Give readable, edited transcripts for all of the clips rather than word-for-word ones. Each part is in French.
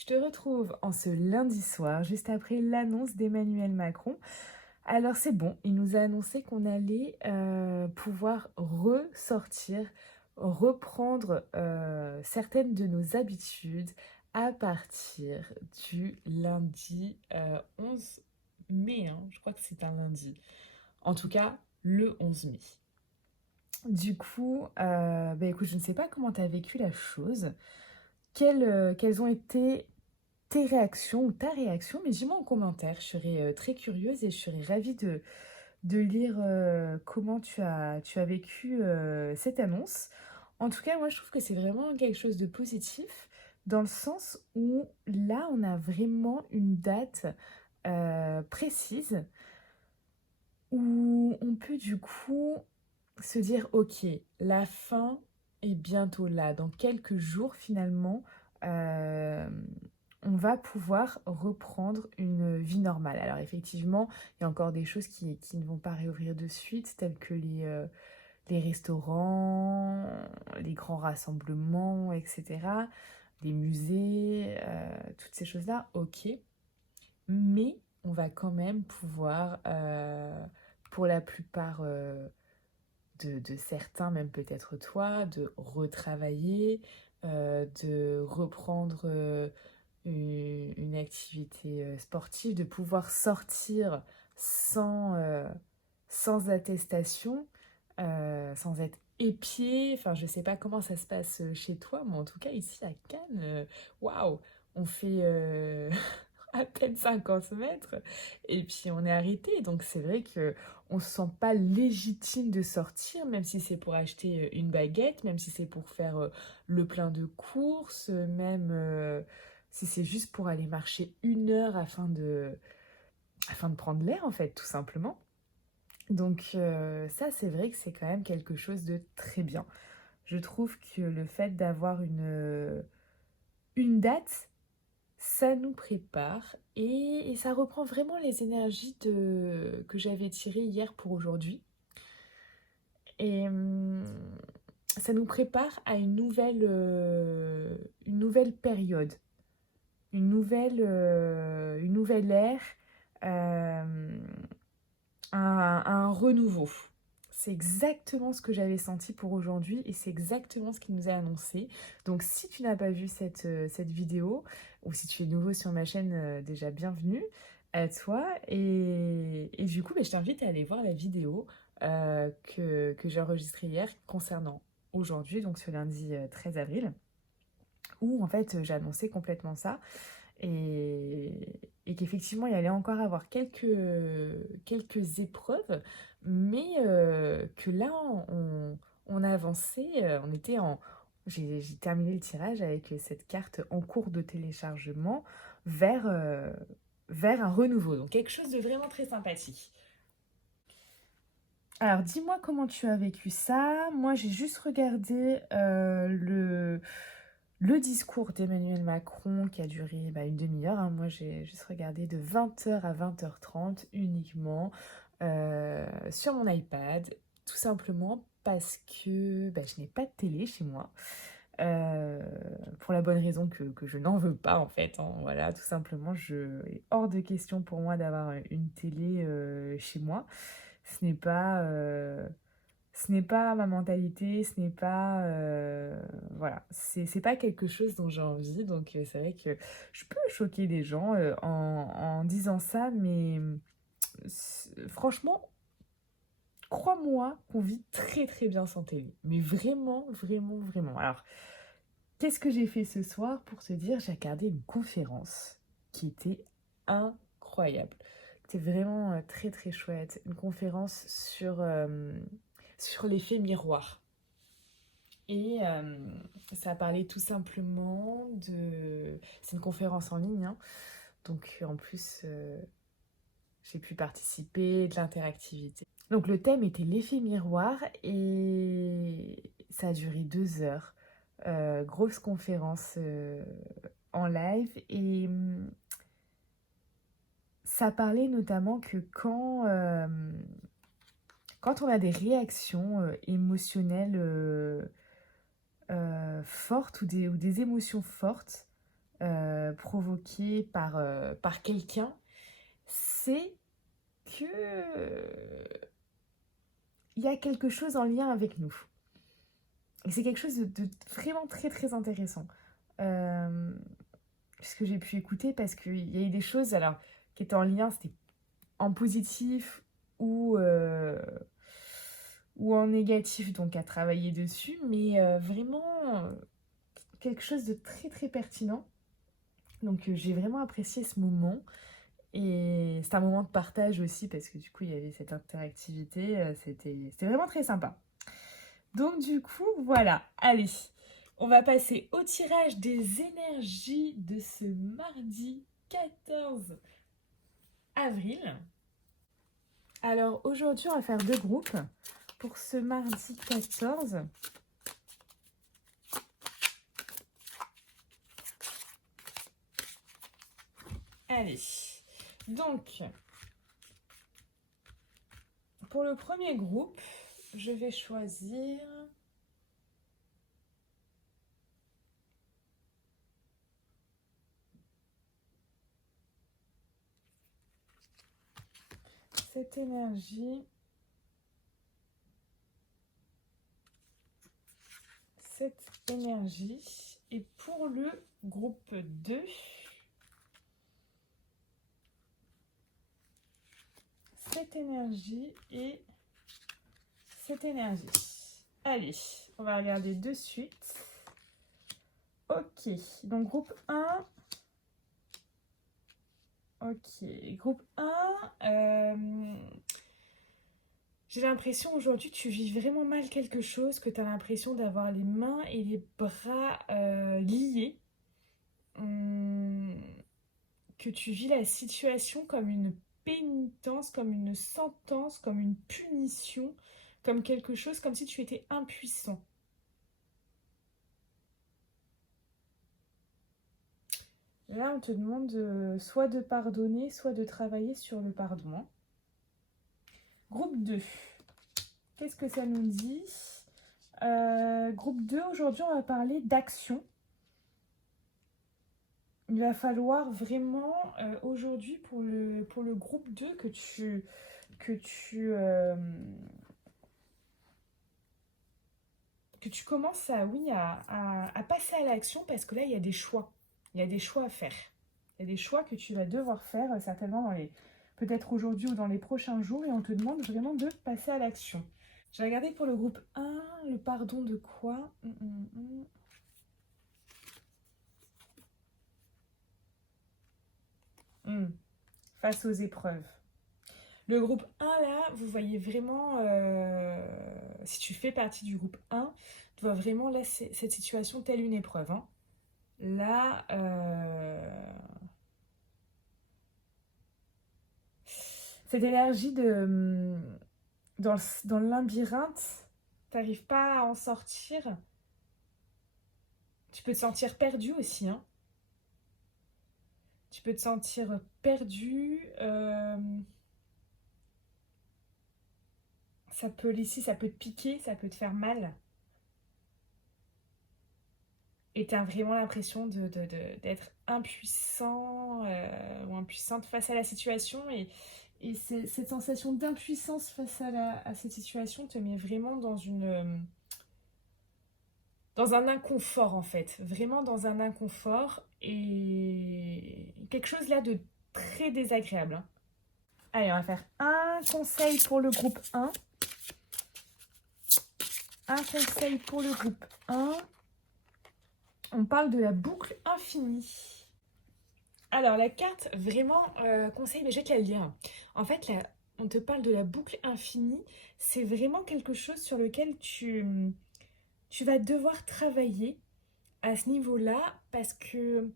Je te retrouve en ce lundi soir, juste après l'annonce d'Emmanuel Macron. Alors c'est bon, il nous a annoncé qu'on allait pouvoir ressortir, reprendre certaines de nos habitudes à partir du lundi 11 mai, hein. Je crois que c'est un lundi. En tout cas, le 11 mai. Du coup, bah écoute, je ne sais pas comment tu as vécu la chose, quelles ont été tes réactions ou ta réaction, mais dis-moi en commentaire. Je serais très curieuse et je serais ravie de lire comment tu as vécu cette annonce. En tout cas, moi, je trouve que c'est vraiment quelque chose de positif dans le sens où là, on a vraiment une date précise où on peut du coup se dire, ok, la fin est bientôt là. Dans quelques jours, finalement, euh, on va pouvoir reprendre une vie normale. Alors effectivement, il y a encore des choses qui ne vont pas réouvrir de suite, telles que les restaurants, les grands rassemblements, etc. Les musées, toutes ces choses-là, ok. Mais on va quand même pouvoir, pour la plupart de certains, même peut-être toi, de retravailler, de reprendre une activité sportive, de pouvoir sortir sans, sans attestation, sans être épié. Enfin, je sais pas comment ça se passe chez toi, mais en tout cas, ici à Cannes, waouh, on fait à peine 50 mètres et puis on est arrêté. Donc, c'est vrai que on se sent pas légitime de sortir, même si c'est pour acheter une baguette, même si c'est pour faire le plein de courses, même si c'est juste pour aller marcher 1 heure afin de prendre l'air, en fait, tout simplement. Donc ça, c'est vrai que c'est quand même quelque chose de très bien. Je trouve que le fait d'avoir une date, ça nous prépare et ça reprend vraiment les énergies que j'avais tirées hier pour aujourd'hui. Et ça nous prépare à une nouvelle période, une nouvelle ère, euh, un renouveau. C'est exactement ce que j'avais senti pour aujourd'hui et c'est exactement ce qui nous est annoncé. Donc si tu n'as pas vu cette vidéo ou si tu es nouveau sur ma chaîne, déjà bienvenue à toi. Et du coup, je t'invite à aller voir la vidéo que j'ai enregistrée hier concernant aujourd'hui, donc ce lundi 13 avril, où en fait j'ai annoncé complètement ça et qu'effectivement il allait encore avoir quelques épreuves, mais que là on avançait, on était en... J'ai terminé le tirage avec cette carte en cours de téléchargement vers, vers un renouveau, donc quelque chose de vraiment très sympathique. Alors dis-moi comment tu as vécu ça. Moi j'ai juste regardé le discours d'Emmanuel Macron qui a duré une demi-heure, hein. Moi, j'ai juste regardé de 20 h à 20 h 30 uniquement sur mon iPad, tout simplement parce que je n'ai pas de télé chez moi. Euh, pour la bonne raison que je n'en veux pas en fait, hein. Voilà, tout simplement, il est hors de question pour moi d'avoir une télé chez moi. Ce n'est pas, ce n'est pas ma mentalité, ce n'est pas... voilà, c'est pas quelque chose dont j'ai envie. Donc c'est vrai que je peux choquer les gens en disant ça, mais franchement, crois-moi qu'on vit très très bien sans télé. Mais vraiment, vraiment, vraiment. Alors, qu'est-ce que j'ai fait ce soir pour te dire? J'ai regardé une conférence qui était incroyable. C'était vraiment très très chouette. Une conférence sur l'effet miroir. Et ça parlait tout simplement de... C'est une conférence en ligne, hein. Donc en plus, j'ai pu participer, de l'interactivité. Donc le thème était l'effet miroir et ça a duré 2 heures. Grosse conférence en live et ça parlait notamment que quand on a des réactions émotionnelles fortes ou des émotions fortes, provoquée par quelqu'un, c'est que il y a quelque chose en lien avec nous. Et c'est quelque chose de vraiment très très intéressant. Ce que j'ai pu écouter, parce qu'il y a eu des choses alors, qui étaient en lien, c'était en positif ou en négatif, donc à travailler dessus, mais vraiment quelque chose de très très pertinent. Donc j'ai vraiment apprécié ce moment. Et c'est un moment de partage aussi, parce que du coup, il y avait cette interactivité. C'était vraiment très sympa. Donc du coup, voilà. Allez, on va passer au tirage des énergies de ce mardi 14 avril. Alors aujourd'hui, on va faire 2 groupes pour ce mardi 14. Allez, donc, pour le premier groupe, je vais choisir cette énergie, et pour le groupe 2, cette énergie et cette énergie. Allez, on va regarder de suite. Ok, donc groupe 1. Ok, groupe 1. J'ai l'impression aujourd'hui tu vis vraiment mal quelque chose, que tu as l'impression d'avoir les mains et les bras liés. Que tu vis la situation comme une pénitence, comme une sentence, comme une punition, comme quelque chose, comme si tu étais impuissant. Là, on te demande soit de pardonner, soit de travailler sur le pardon. Hein. Groupe 2. Qu'est-ce que ça nous dit Groupe 2, aujourd'hui, on va parler d'action. Il va falloir vraiment, aujourd'hui, pour le groupe 2, que tu commences à passer à l'action, parce que là, il y a des choix. Il y a des choix à faire. Il y a des choix que tu vas devoir faire, certainement peut-être aujourd'hui ou dans les prochains jours, et on te demande vraiment de passer à l'action. J'ai regardé pour le groupe 1, le pardon de quoi Face aux épreuves. Le groupe 1, là, vous voyez vraiment, si tu fais partie du groupe 1, tu vois vraiment là, cette situation telle une épreuve. Hein. Là, cette énergie dans le labyrinthe, t'arrives pas à en sortir. Tu peux te sentir perdu aussi. Hein. Tu peux te sentir perdu. Ça peut te piquer, ça peut te faire mal. Et tu as vraiment l'impression d'être impuissant ou impuissante face à la situation. Et cette sensation d'impuissance face à cette situation te met vraiment dans un inconfort, en fait. Vraiment dans un inconfort. Et quelque chose là de très désagréable. Hein. Allez, on va faire un conseil pour le groupe 1. Un conseil pour le groupe 1. On parle de la boucle infinie. Alors, la carte, vraiment, conseil, mais je vais te la lire. En fait, là, on te parle de la boucle infinie. C'est vraiment quelque chose sur lequel tu vas devoir travailler à ce niveau-là, parce que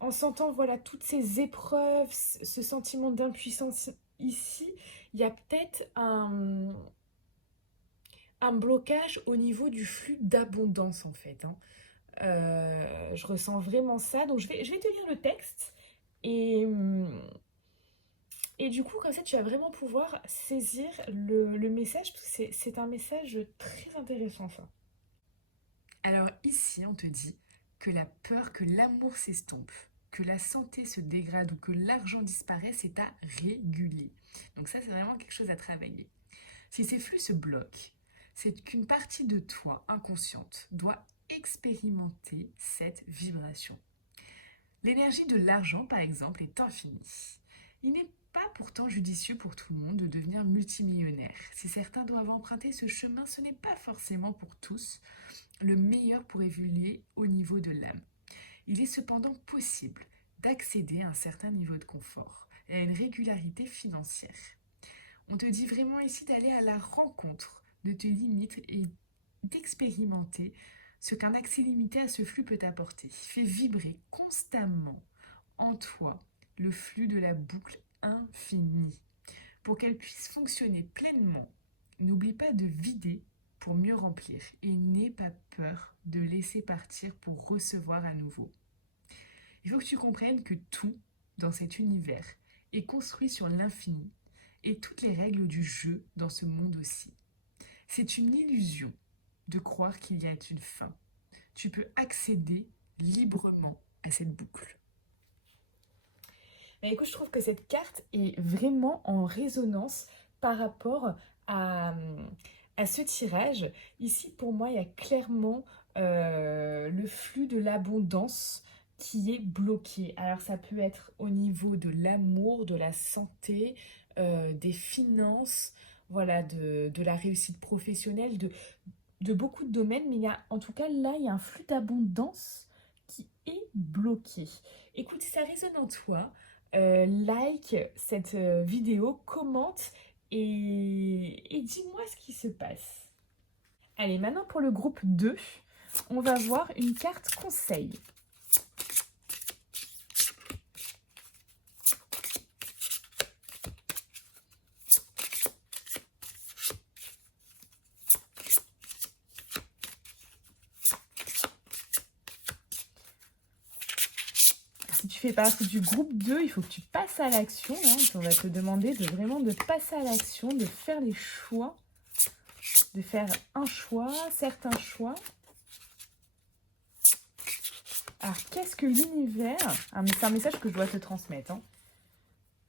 en sentant voilà, toutes ces épreuves, ce sentiment d'impuissance ici, il y a peut-être un blocage au niveau du flux d'abondance, en fait. Hein. Je ressens vraiment ça. Donc, je vais te lire le texte. Et du coup, comme ça, tu vas vraiment pouvoir saisir le message, parce que c'est un message très intéressant, ça. Alors ici, on te dit que la peur, que l'amour s'estompe, que la santé se dégrade ou que l'argent disparaît, c'est à réguler. Donc ça, c'est vraiment quelque chose à travailler. Si ces flux se bloquent, c'est qu'une partie de toi, inconsciente, doit expérimenter cette vibration. L'énergie de l'argent, par exemple, est infinie. Il n'est pas pourtant judicieux pour tout le monde de devenir multimillionnaire. Si certains doivent emprunter ce chemin, ce n'est pas forcément pour tous le meilleur pour évoluer au niveau de l'âme. Il est cependant possible d'accéder à un certain niveau de confort et à une régularité financière. On te dit vraiment ici d'aller à la rencontre de tes limites et d'expérimenter ce qu'un accès limité à ce flux peut t'apporter. Fais vibrer constamment en toi le flux de la boucle infinie. Pour qu'elle puisse fonctionner pleinement, n'oublie pas de vider pour mieux remplir et n'aie pas peur de laisser partir pour recevoir à nouveau. Il faut que tu comprennes que tout dans cet univers est construit sur l'infini et toutes les règles du jeu dans ce monde aussi. C'est une illusion de croire qu'il y a une fin. Tu peux accéder librement à cette boucle. Mais écoute, je trouve que cette carte est vraiment en résonance par rapport à, à ce tirage. Ici, pour moi, il y a clairement le flux de l'abondance qui est bloqué. Alors, ça peut être au niveau de l'amour, de la santé, des finances, voilà, de la réussite professionnelle, de beaucoup de domaines. Mais il y a, en tout cas, là, il y a un flux d'abondance qui est bloqué. Écoute, si ça résonne en toi, like cette vidéo, commente et dis-moi ce qui se passe. Allez, maintenant pour le groupe 2, on va voir une carte conseil. Si tu fais partie du groupe 2, il faut que tu passes à l'action. Hein. On va te demander de vraiment de passer à l'action, de faire les choix, de faire un choix, certains choix. Alors, qu'est-ce que l'univers... c'est un message que je dois te transmettre. Hein.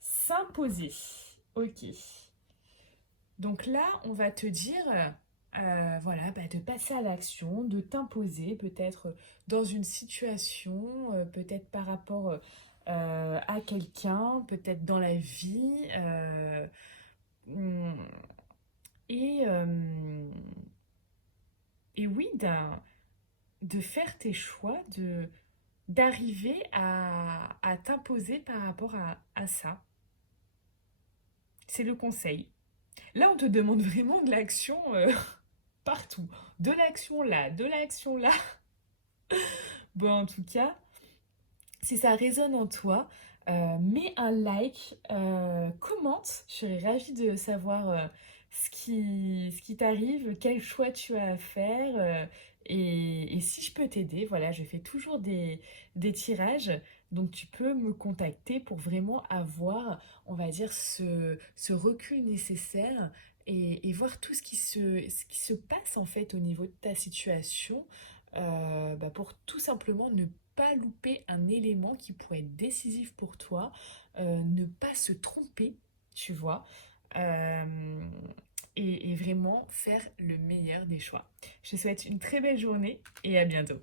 S'imposer. Ok. Donc là, on va te dire... voilà, de passer à l'action, de t'imposer peut-être dans une situation, peut-être par rapport à quelqu'un, peut-être dans la vie. Hum, et, euh, et oui, de faire tes choix, d'arriver à t'imposer par rapport à ça. C'est le conseil. Là, on te demande vraiment de l'action partout. De l'action là, de l'action là. Bon, en tout cas, si ça résonne en toi, mets un like, commente. Je serais ravie de savoir ce qui t'arrive, quel choix tu as à faire. Et si je peux t'aider, voilà, je fais toujours des tirages. Donc tu peux me contacter pour vraiment avoir, on va dire, ce recul nécessaire et voir tout ce qui se passe en fait au niveau de ta situation pour tout simplement ne pas louper un élément qui pourrait être décisif pour toi, ne pas se tromper, tu vois, euh, et vraiment faire le meilleur des choix. Je te souhaite une très belle journée et à bientôt.